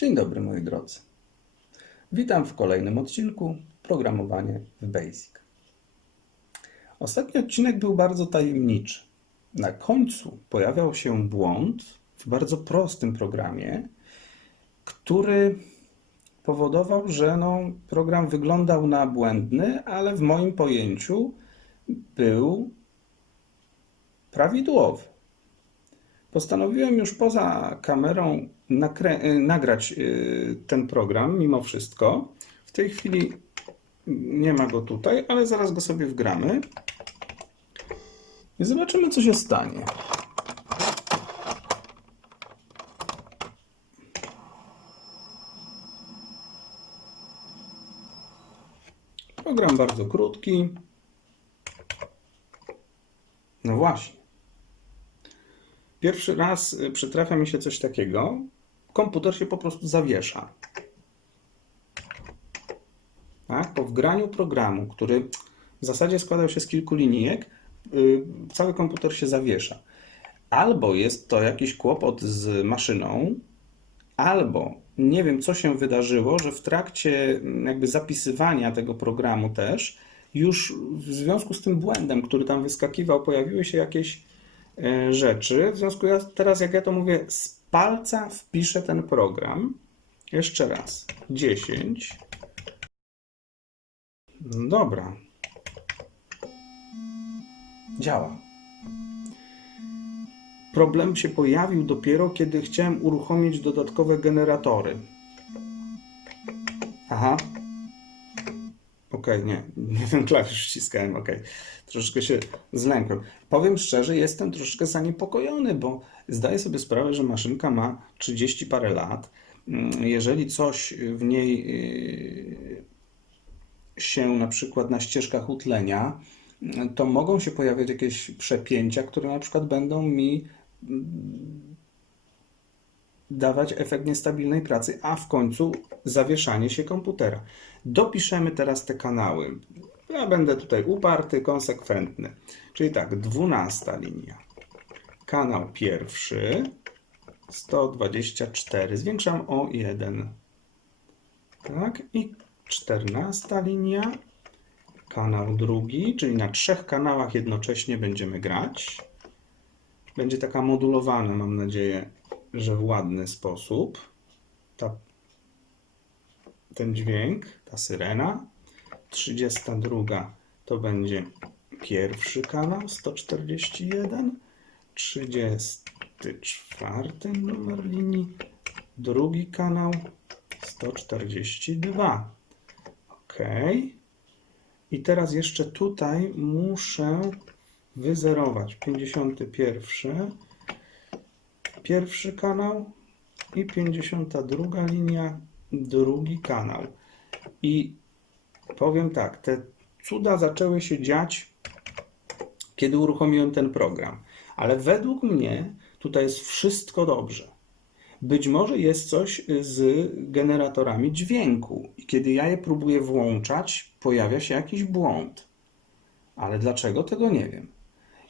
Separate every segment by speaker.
Speaker 1: Dzień dobry moi drodzy. Witam w kolejnym odcinku Programowanie w Basic. Ostatni odcinek był bardzo tajemniczy. Na końcu pojawiał się błąd w bardzo prostym programie, który powodował, że no, program wyglądał na błędny, ale w moim pojęciu był prawidłowy. Postanowiłem już poza kamerą nagrać y, ten program mimo wszystko. W tej chwili nie ma go tutaj, ale zaraz go sobie wgramy. I zobaczymy, co się stanie. Program bardzo krótki. No właśnie. Pierwszy raz y, przytrafia mi się coś takiego. Komputer się po prostu zawiesza. Tak? Po wgraniu programu, który w zasadzie składał się z kilku linijek, y, cały komputer się zawiesza. Albo jest to jakiś kłopot z maszyną, albo nie wiem, co się wydarzyło, że w trakcie mm, jakby zapisywania tego programu też, już w związku z tym błędem, który tam wyskakiwał, pojawiły się jakieś e, rzeczy. W związku ja teraz, jak ja to mówię, z palca wpiszę ten program. Jeszcze raz. 10. No Dobra. Działa. Problem się pojawił dopiero, kiedy chciałem uruchomić dodatkowe generatory. Aha. Okej, nie, nie ten klawisz wciskałem, okej. Troszeczkę się zlękłem. Powiem szczerze, jestem troszeczkę zaniepokojony, bo zdaję sobie sprawę, że maszynka ma 30 parę lat. Mm, Jeżeli coś w niej yy, się na przykład na ścieżkach utlenia, to mogą się pojawiać jakieś przepięcia, które na przykład będą mi mm, dawać efekt niestabilnej pracy, a w końcu zawieszanie się komputera. Dopiszemy teraz te kanały. Ja będę tutaj uparty, konsekwentny. Czyli tak, 12 linia. Kanał pierwszy 124. Zwiększam o 1. Tak, i 14 linia. Kanał drugi, czyli na trzech kanałach jednocześnie będziemy grać. Będzie taka modulowana, mam nadzieję, że w ładny sposób. Ta, ten dźwięk, ta syrena. 32 to będzie pierwszy kanał 141. 34 numer linii. Drugi kanał 142. OK. I teraz jeszcze tutaj muszę wyzerować 51 pierwszy kanał i 52 linia, drugi kanał. I powiem tak, te cuda zaczęły się dziać, kiedy uruchomiłem ten program. Ale według mnie tutaj jest wszystko dobrze. Być może jest coś z generatorami dźwięku i kiedy ja je próbuję włączać, pojawia się jakiś błąd. Ale dlaczego tego nie wiem.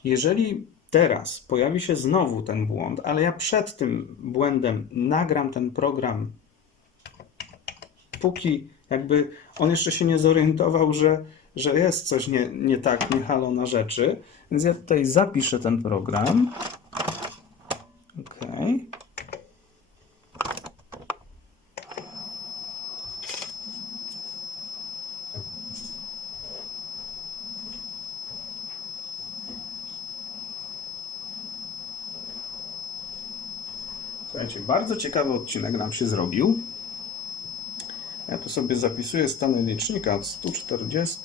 Speaker 1: Jeżeli teraz pojawi się znowu ten błąd, ale ja przed tym błędem nagram ten program, póki jakby on jeszcze się nie zorientował, że, że jest coś nie, nie tak, nie halo na rzeczy, więc ja tutaj zapiszę ten program. OK. Słuchajcie, bardzo ciekawy odcinek nam się zrobił. Ja tu sobie zapisuję stany licznika od 140.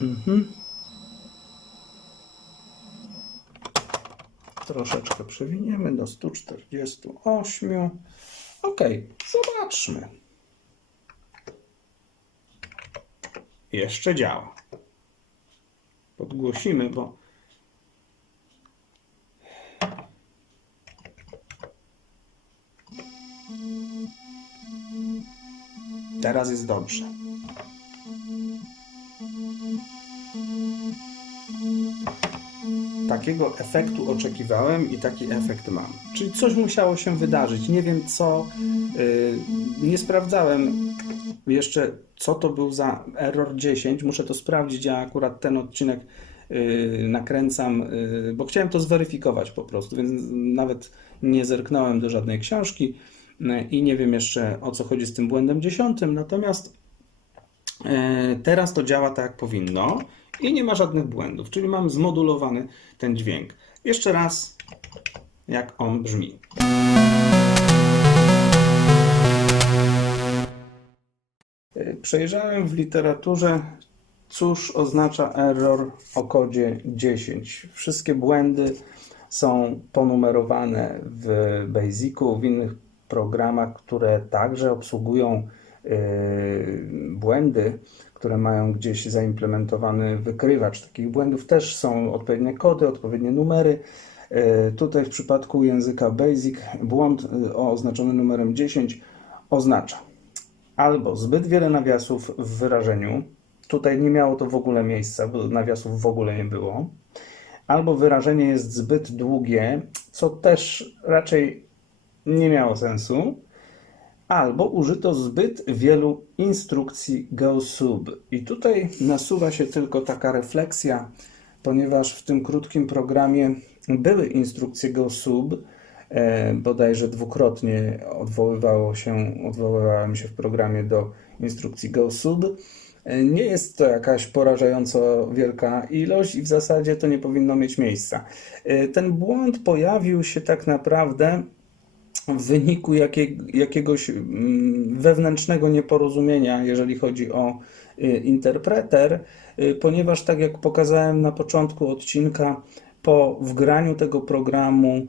Speaker 1: Mhm. Troszeczkę przewiniemy do 148. Ok, zobaczmy. Jeszcze działa. Podgłosimy, bo teraz jest dobrze. takiego efektu oczekiwałem i taki efekt mam. Czyli coś musiało się wydarzyć. Nie wiem co. Yy, nie sprawdzałem jeszcze, co to był za error 10. Muszę to sprawdzić. Ja akurat ten odcinek yy, nakręcam, yy, bo chciałem to zweryfikować po prostu, więc nawet nie zerknąłem do żadnej książki yy, i nie wiem jeszcze o co chodzi z tym błędem 10. Natomiast Teraz to działa tak, jak powinno i nie ma żadnych błędów, czyli mam zmodulowany ten dźwięk. Jeszcze raz, jak on brzmi. Przejrzałem w literaturze, cóż oznacza error o kodzie 10. Wszystkie błędy są ponumerowane w Basicu, w innych programach, które także obsługują yy, błędy, które mają gdzieś zaimplementowany wykrywacz takich błędów. Też są odpowiednie kody, odpowiednie numery. Yy, Tutaj w przypadku języka Basic błąd yy, oznaczony numerem 10 oznacza albo zbyt wiele nawiasów w wyrażeniu, tutaj nie miało to w ogóle miejsca, bo nawiasów w ogóle nie było, albo wyrażenie jest zbyt długie, co też raczej nie miało sensu, albo użyto zbyt wielu instrukcji GoSub. I tutaj nasuwa się tylko taka refleksja, ponieważ w tym krótkim programie były instrukcje GoSub, e, bodajże dwukrotnie odwoływało się, odwoływałem się w programie do instrukcji GoSub. E, Nie jest to jakaś porażająco wielka ilość i w zasadzie to nie powinno mieć miejsca. E, Ten błąd pojawił się tak naprawdę w wyniku jakie, jakiegoś mm, wewnętrznego nieporozumienia, jeżeli chodzi o y, interpreter, y, ponieważ tak jak pokazałem na początku odcinka, po wgraniu tego programu,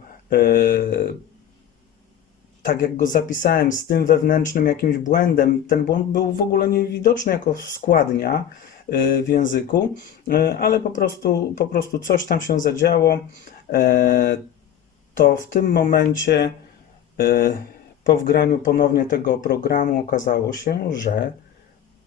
Speaker 1: tak jak go zapisałem z tym wewnętrznym jakimś błędem, ten błąd był w ogóle niewidoczny jako składnia y, w języku, y, ale po prostu, po prostu coś tam się zadziało. E, To w tym momencie po wgraniu ponownie tego programu okazało się, że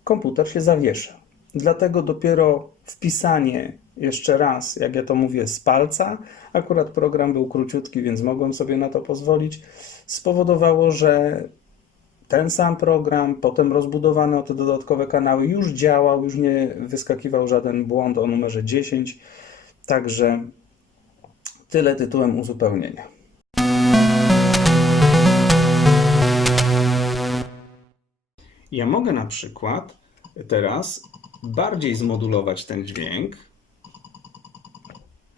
Speaker 1: komputer się zawiesza. Dlatego dopiero wpisanie jeszcze raz, jak ja to mówię, z palca, akurat program był króciutki, więc mogłem sobie na to pozwolić, spowodowało, że ten sam program, potem rozbudowany o te dodatkowe kanały, już działał, już nie wyskakiwał żaden błąd o numerze 10. Także tyle tytułem uzupełnienia. Ja mogę na przykład teraz bardziej zmodulować ten dźwięk.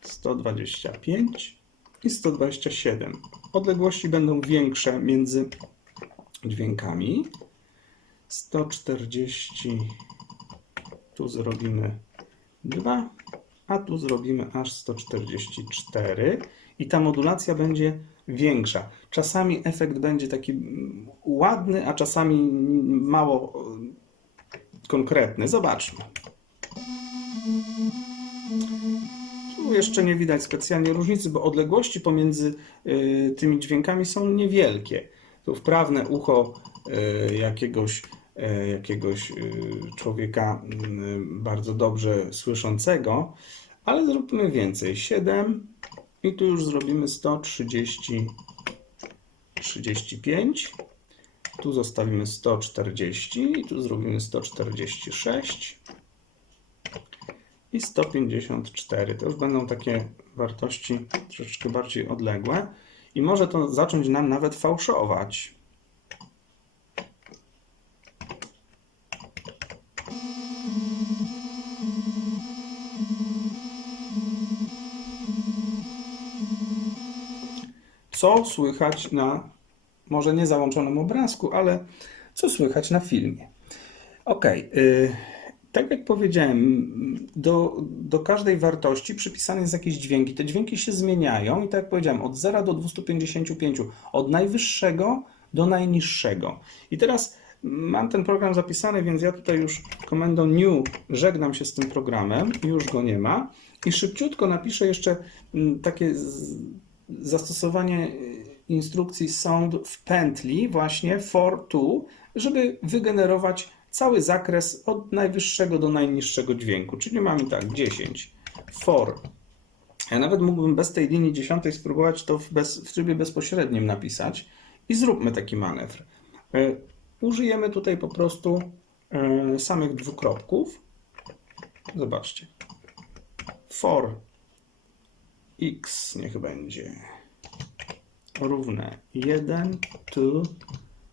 Speaker 1: 125 i 127. Odległości będą większe między dźwiękami. 140 tu zrobimy 2, a tu zrobimy aż 144 i ta modulacja będzie większa. Czasami efekt będzie taki ładny, a czasami mało konkretny. Zobaczmy. Tu jeszcze nie widać specjalnie różnicy, bo odległości pomiędzy y, tymi dźwiękami są niewielkie. Tu wprawne ucho y, jakiegoś, y, jakiegoś człowieka bardzo dobrze słyszącego, ale zróbmy więcej. 7 i tu już zrobimy 130, 35. Tu zostawimy 140 i tu zrobimy 146 i 154. To już będą takie wartości troszeczkę bardziej odległe i może to zacząć nam nawet fałszować. Co słychać na może nie załączonym obrazku, ale co słychać na filmie? Ok, tak jak powiedziałem, do, do każdej wartości przypisany jest jakiś dźwięk i te dźwięki się zmieniają i tak jak powiedziałem, od 0 do 255, od najwyższego do najniższego. I teraz mam ten program zapisany, więc ja tutaj już komendą new żegnam się z tym programem, już go nie ma. I szybciutko napiszę jeszcze mm, takie zastosowanie y, instrukcji sound w pętli właśnie for to, żeby wygenerować cały zakres od najwyższego do najniższego dźwięku. Czyli mamy tak 10 for Ja nawet mógłbym bez tej linii dziesiątej spróbować to w, bez, w trybie bezpośrednim napisać i zróbmy taki manewr. E, Użyjemy tutaj po prostu e, samych dwukropków. Zobaczcie. For x niech będzie równe 1 to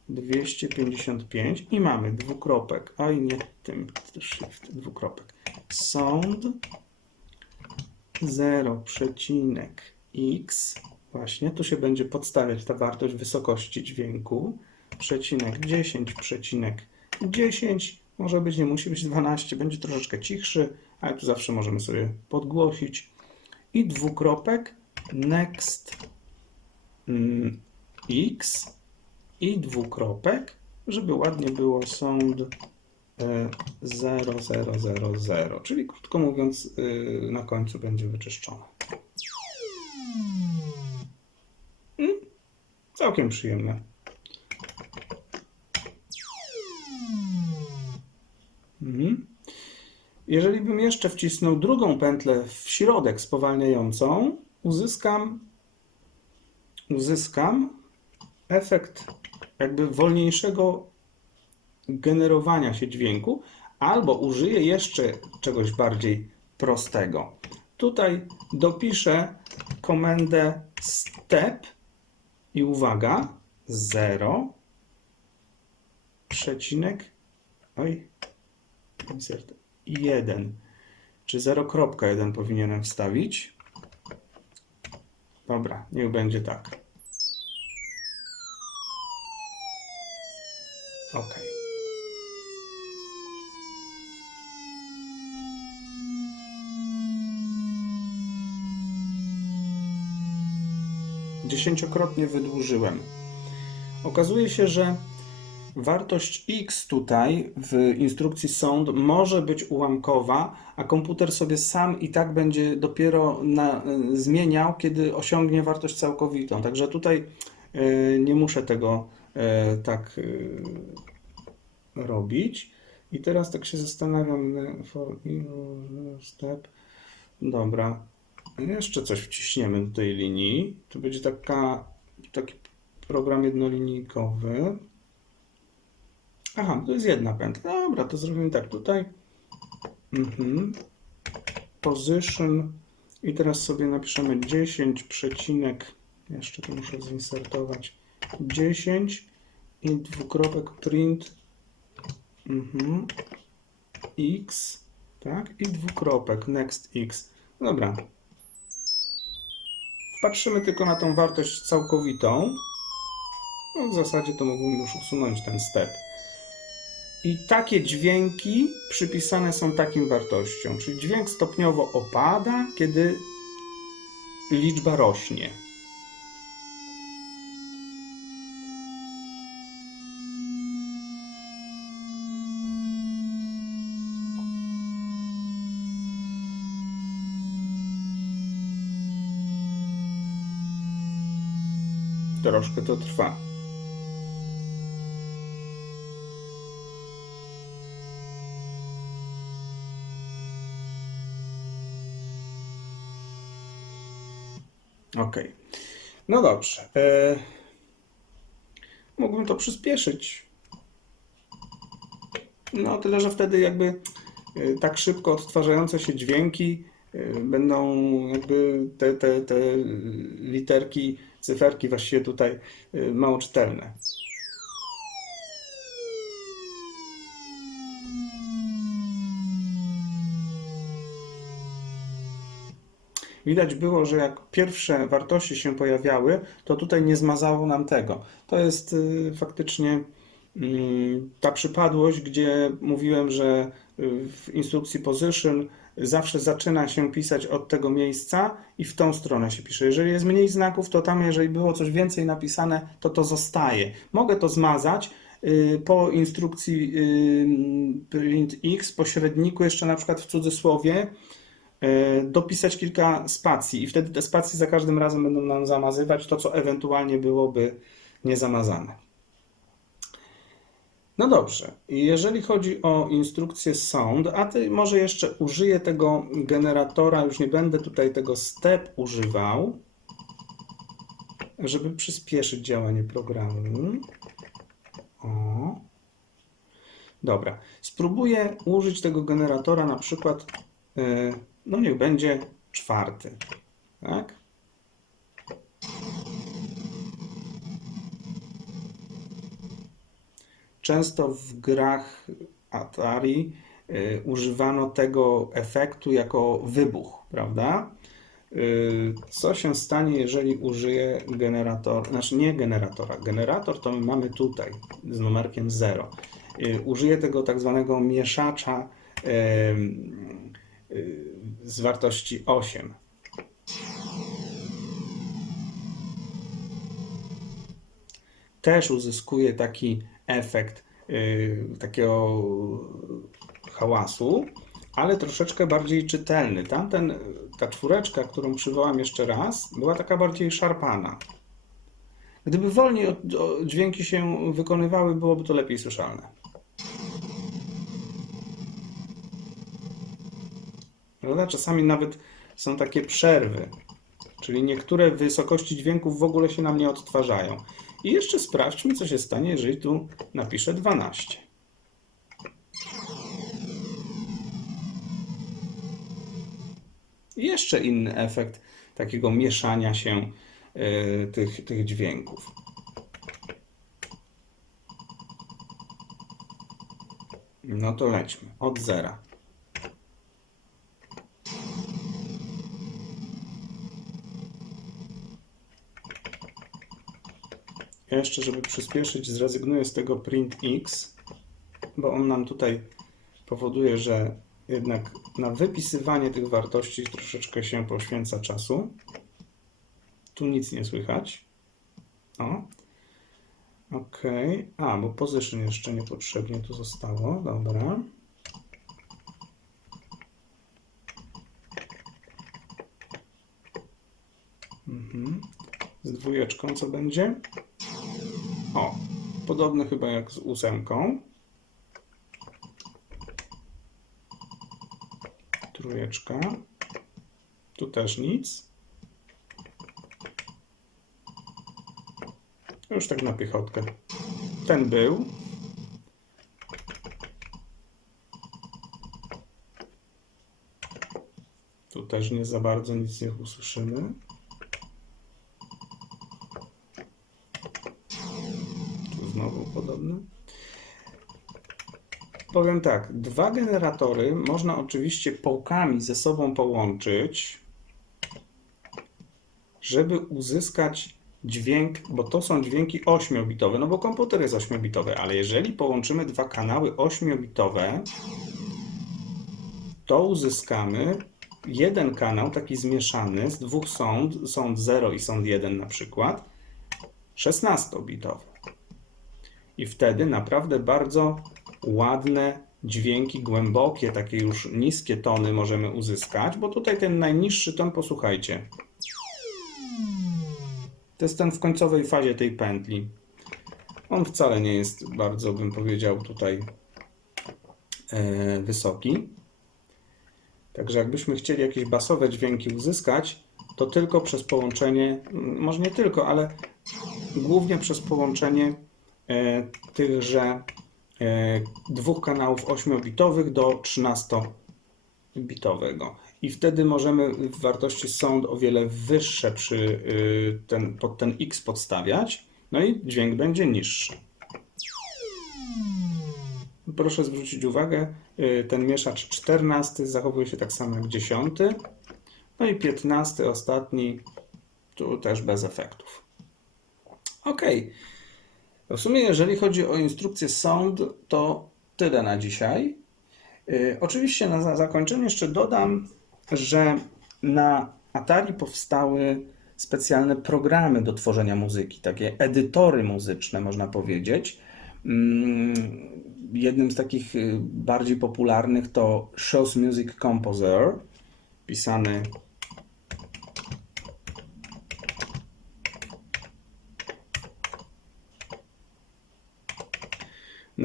Speaker 1: 255 i mamy dwukropek, a i nie tym shift, dwukropek. Sound 0,x właśnie, tu się będzie podstawiać ta wartość wysokości dźwięku, przecinek 10, przecinek 10, może być, nie musi być 12, będzie troszeczkę cichszy, ale tu zawsze możemy sobie podgłosić i dwukropek next mm, x i dwukropek, żeby ładnie było sound e, 0000, czyli krótko mówiąc y, na końcu będzie wyczyszczone. Mm, Całkiem przyjemne. Mhm. Jeżeli bym jeszcze wcisnął drugą pętlę w środek spowalniającą, uzyskam, uzyskam efekt jakby wolniejszego generowania się dźwięku, albo użyję jeszcze czegoś bardziej prostego. Tutaj dopiszę komendę step i uwaga, 0, przecinek, oj, insert, 1. Czy 0.1 powinienem wstawić? Dobra, niech będzie tak. OK. Dziesięciokrotnie wydłużyłem. Okazuje się, że wartość x tutaj w instrukcji sound może być ułamkowa, a komputer sobie sam i tak będzie dopiero na, zmieniał, kiedy osiągnie wartość całkowitą. Także tutaj e, nie muszę tego e, tak e, robić. I teraz tak się zastanawiam, e, for step. Dobra, jeszcze coś wciśniemy do tej linii. To będzie taka, taki program jednolinijkowy. Aha, to jest jedna pętla. Dobra, to zrobimy tak tutaj. Mhm. Position. I teraz sobie napiszemy 10 przecinek. Jeszcze to muszę zinsertować. 10 i dwukropek print. Mhm. X. Tak? I dwukropek next X. Dobra. Patrzymy tylko na tą wartość całkowitą. No, w zasadzie to mógłbym już usunąć ten step. I takie dźwięki przypisane są takim wartościom. Czyli dźwięk stopniowo opada, kiedy liczba rośnie. Troszkę to trwa. Ok. No dobrze. E... Mógłbym to przyspieszyć. No tyle, że wtedy jakby e, tak szybko odtwarzające się dźwięki e, będą jakby te, te, te literki, cyferki właściwie tutaj e, mało czytelne. Widać było, że jak pierwsze wartości się pojawiały, to tutaj nie zmazało nam tego. To jest y, faktycznie y, ta przypadłość, gdzie mówiłem, że y, w instrukcji position zawsze zaczyna się pisać od tego miejsca i w tą stronę się pisze. Jeżeli jest mniej znaków, to tam, jeżeli było coś więcej napisane, to to zostaje. Mogę to zmazać y, po instrukcji y, print x, pośredniku, jeszcze na przykład w cudzysłowie, y, dopisać kilka spacji i wtedy te spacje za każdym razem będą nam zamazywać to, co ewentualnie byłoby niezamazane. No dobrze. Jeżeli chodzi o instrukcję sound, a ty może jeszcze użyję tego generatora, już nie będę tutaj tego step używał, żeby przyspieszyć działanie programu. O. Dobra. Spróbuję użyć tego generatora na przykład, yy, no niech będzie czwarty. Tak? Często w grach Atari y, używano tego efektu jako wybuch, prawda? Y, Co się stanie, jeżeli użyję generator, znaczy nie generatora. Generator to my mamy tutaj z numerkiem 0. Y, Użyję tego tak zwanego mieszacza z wartości 8. też uzyskuje taki efekt y, takiego hałasu, ale troszeczkę bardziej czytelny. Tamten, ta czwóreczka, którą przywołam jeszcze raz, była taka bardziej szarpana. Gdyby wolniej dźwięki się wykonywały, byłoby to lepiej słyszalne. Prawda? Czasami nawet są takie przerwy, czyli niektóre wysokości dźwięków w ogóle się nam nie odtwarzają. I jeszcze sprawdźmy, co się stanie, jeżeli tu napiszę 12. I jeszcze inny efekt takiego mieszania się y, tych, tych dźwięków. No to lećmy od zera. Jeszcze, żeby przyspieszyć, zrezygnuję z tego print x, bo on nam tutaj powoduje, że jednak na wypisywanie tych wartości troszeczkę się poświęca czasu. Tu nic nie słychać. O. Ok. A, bo position jeszcze niepotrzebnie tu zostało. Dobra. Mhm. Z dwójeczką co będzie? O, podobny chyba jak z ósemką. Trójeczka. Tu też nic. Już tak na piechotkę. Ten był. Tu też nie za bardzo nic nie usłyszymy. Tu znowu podobny. Powiem tak, dwa generatory można oczywiście połkami ze sobą połączyć, żeby uzyskać dźwięk, bo to są dźwięki 8-bitowe, no bo komputer jest 8-bitowy, ale jeżeli połączymy dwa kanały 8-bitowe, to uzyskamy jeden kanał, taki zmieszany z dwóch sound, sound 0 i sound 1 na przykład, 16-bitowy. I wtedy naprawdę bardzo ładne dźwięki, głębokie, takie już niskie tony możemy uzyskać, bo tutaj ten najniższy ton, posłuchajcie. To jest ten w końcowej fazie tej pętli. On wcale nie jest bardzo, bym powiedział, tutaj e, wysoki. Także jakbyśmy chcieli jakieś basowe dźwięki uzyskać, to tylko przez połączenie, może nie tylko, ale głównie przez połączenie e, tychże dwóch kanałów 8-bitowych do 13-bitowego. I wtedy możemy wartości sound o wiele wyższe przy, y, ten, pod ten X podstawiać, no i dźwięk będzie niższy. Proszę zwrócić uwagę, y, ten mieszacz 14 zachowuje się tak samo jak 10. No i 15, ostatni, tu też bez efektów. Ok. W sumie, jeżeli chodzi o instrukcję sound, to tyle na dzisiaj. Y, Oczywiście na za- zakończenie jeszcze dodam, że na Atari powstały specjalne programy do tworzenia muzyki, takie edytory muzyczne, można powiedzieć. Mm, Jednym z takich y, bardziej popularnych to Shows Music Composer, pisany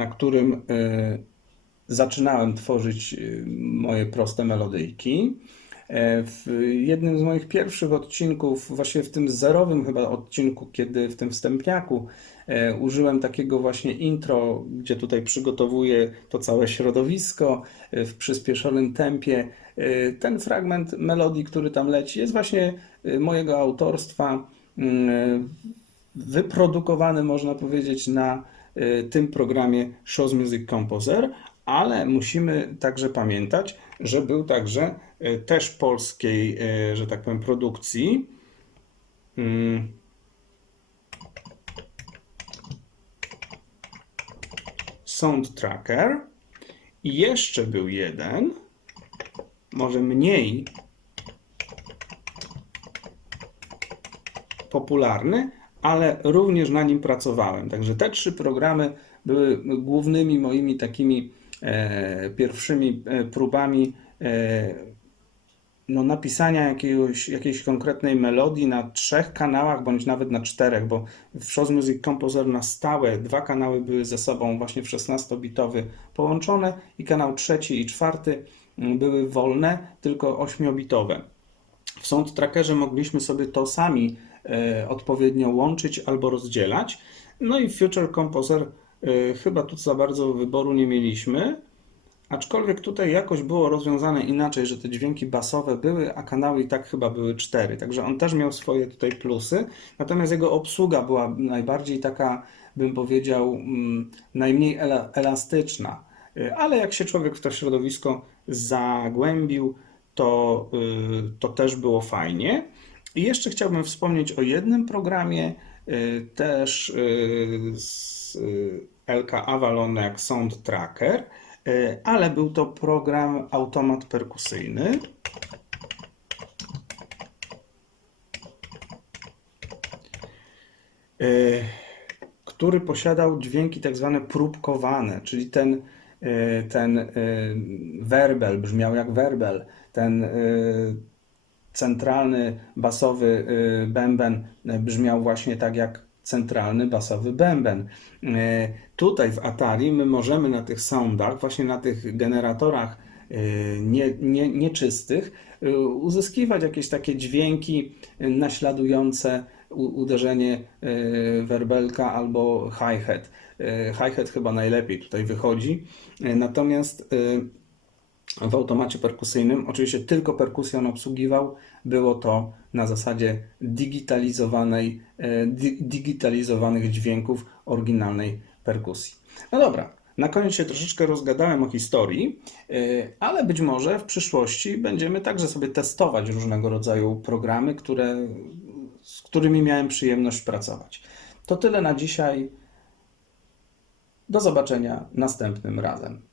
Speaker 1: na którym y, zaczynałem tworzyć y, moje proste melodyjki. E, W jednym z moich pierwszych odcinków, właściwie w tym zerowym chyba odcinku, kiedy w tym wstępniaku e, użyłem takiego właśnie intro, gdzie tutaj przygotowuję to całe środowisko e, w przyspieszonym tempie. E, Ten fragment melodii, który tam leci, jest właśnie e, mojego autorstwa, mm, wyprodukowany, można powiedzieć, na e, tym programie Shows Music Composer, ale musimy także pamiętać, że był także e, też polskiej, e, że tak powiem, produkcji. Mm. Sound Tracker. I jeszcze był jeden, może mniej popularny, ale również na nim pracowałem. Także te trzy programy były głównymi moimi takimi e, pierwszymi e, próbami e, no, napisania jakiegoś, jakiejś konkretnej melodii na trzech kanałach, bądź nawet na czterech, bo w Shows Music Composer na stałe dwa kanały były ze sobą właśnie w 16-bitowy połączone i kanał trzeci i czwarty mm, były wolne, tylko 8-bitowe. W Soundtrackerze mogliśmy sobie to sami odpowiednio łączyć albo rozdzielać. No i Future Composer e, chyba tu za bardzo wyboru nie mieliśmy. Aczkolwiek tutaj jakoś było rozwiązane inaczej, że te dźwięki basowe były, a kanały i tak chyba były cztery. Także on też miał swoje tutaj plusy. Natomiast jego obsługa była najbardziej taka, bym powiedział, mm, najmniej ela- elastyczna. Y, Ale jak się człowiek w to środowisko zagłębił, to, y, to też było fajnie. I jeszcze chciałbym wspomnieć o jednym programie, y, też y, z y, LK jak Sound Tracker, ale był to program automat perkusyjny. który posiadał dźwięki tak zwane próbkowane, czyli ten, ten werbel brzmiał jak werbel, ten centralny basowy y, bęben y, brzmiał właśnie tak jak centralny basowy bęben. Y, Tutaj w Atari my możemy na tych soundach, właśnie na tych generatorach nie, nie, nieczystych, uzyskiwać jakieś takie dźwięki naśladujące uderzenie werbelka albo hi-hat. Hi-hat chyba najlepiej tutaj wychodzi. Natomiast w automacie perkusyjnym, oczywiście tylko perkusję on obsługiwał, było to na zasadzie digitalizowanej, e, di, digitalizowanych dźwięków oryginalnej perkusji. No dobra, na koniec się troszeczkę rozgadałem o historii, e, ale być może w przyszłości będziemy także sobie testować różnego rodzaju programy, które, z którymi miałem przyjemność pracować. To tyle na dzisiaj. Do zobaczenia następnym razem.